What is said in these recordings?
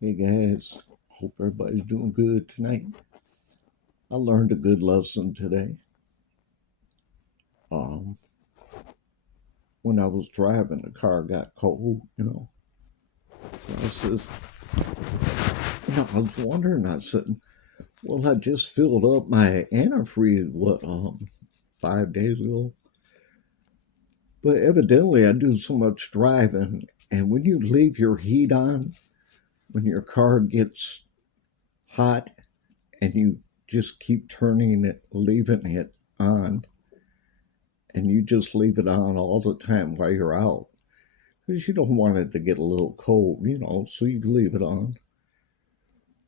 Hey guys, hope everybody's doing good tonight. I learned a good lesson today. Um, when I was driving, the car got cold. So I says, I was wondering. I said, well, I just filled up my antifreeze 5 days ago, but evidently I do so much driving, and when you leave your heat on, when your car gets hot, and you just keep turning it, leaving it on and you just leave it on all the time while you're out because you don't want it to get a little cold, so you leave it on.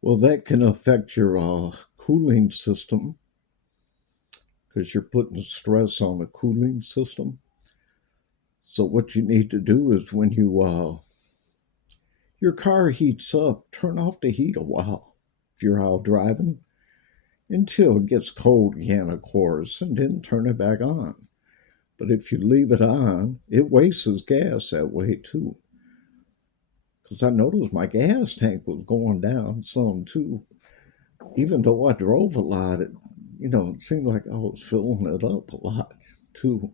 Well, that can affect your cooling system because you're putting stress on the cooling system. So what you need to do is when your car heats up, turn off the heat a while if you're out driving until it gets cold again, of course, and then turn it back on. But if you leave it on, it wastes gas that way too. Because I noticed my gas tank was going down some too. Even though I drove a lot, it seemed like I was filling it up a lot too.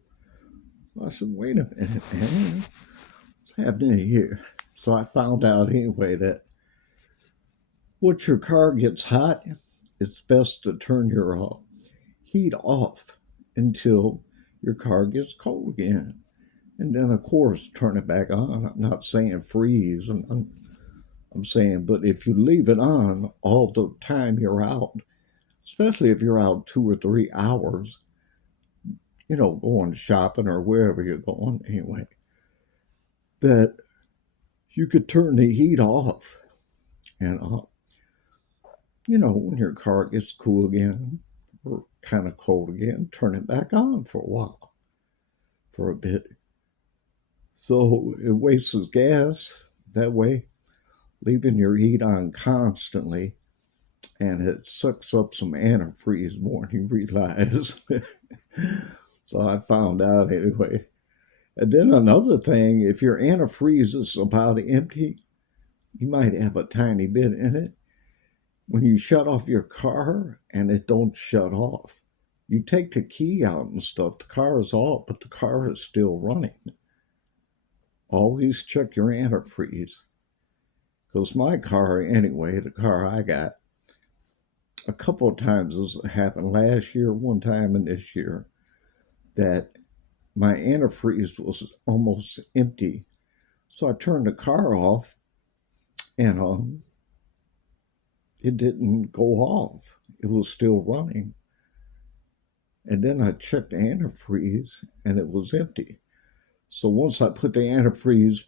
I said, wait a minute, man, what's happening here? So I found out anyway that once your car gets hot, it's best to turn your heat off until your car gets cold again. And then, of course, turn it back on. I'm not saying freeze. I'm saying, but if you leave it on all the time you're out, especially if you're out 2 or 3 hours, going shopping or wherever you're going anyway, that you could turn the heat off. And, when your car gets cool again or kind of cold again, turn it back on for a while, for a bit. So it wastes gas that way, leaving your heat on constantly, and it sucks up some antifreeze more than you realize. So I found out anyway. And then another thing, if your antifreeze is about empty, you might have a tiny bit in it. When you shut off your car and it don't shut off, you take the key out and stuff, the car is off, but the car is still running. Always check your antifreeze. Because my car, anyway, the car I got, a couple of times this happened last year, one time, and this year, that my antifreeze was almost empty. So I turned the car off and it didn't go off. It was still running. And then I checked the antifreeze and it was empty. So once I put the antifreeze,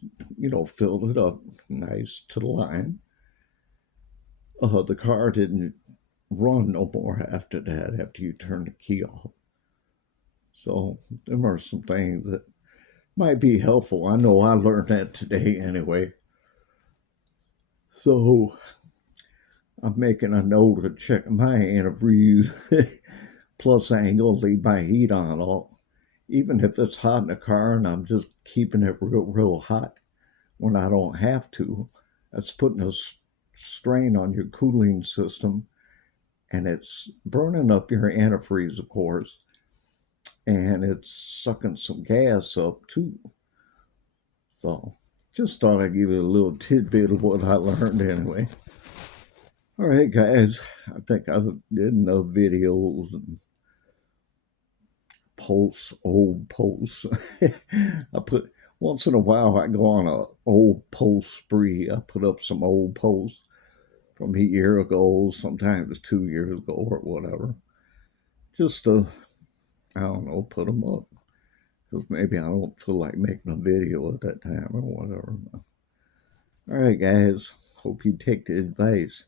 filled it up nice to the line, the car didn't run no more after that, after you turn the key off. So there are some things that might be helpful. I know I learned that today anyway. So I'm making a note to check my antifreeze. Plus, I ain't gonna leave my heat on all, even if it's hot in the car and I'm just keeping it real, real hot when I don't have to. That's putting a strain on your cooling system, and it's burning up your antifreeze, of course, and it's sucking some gas up too. So, just thought I'd give you a little tidbit of what I learned anyway. All right, guys, I think I did enough videos and posts, old posts. I put once in a while I go on a old post spree. I put up some old posts from a year ago, sometimes 2 years ago or whatever, just to I don't know, put them up because maybe I don't feel like making a video at that time or whatever. All right, guys, hope you take the advice.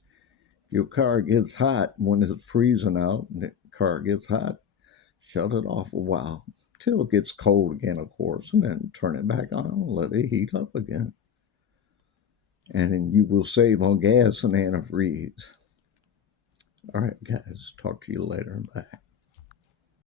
If your car gets hot when it's freezing out, and the car gets hot, shut it off a while till it gets cold again, of course, and then turn it back on and let it heat up again. And then you will save on gas and antifreeze. All right, guys, talk to you later. Bye.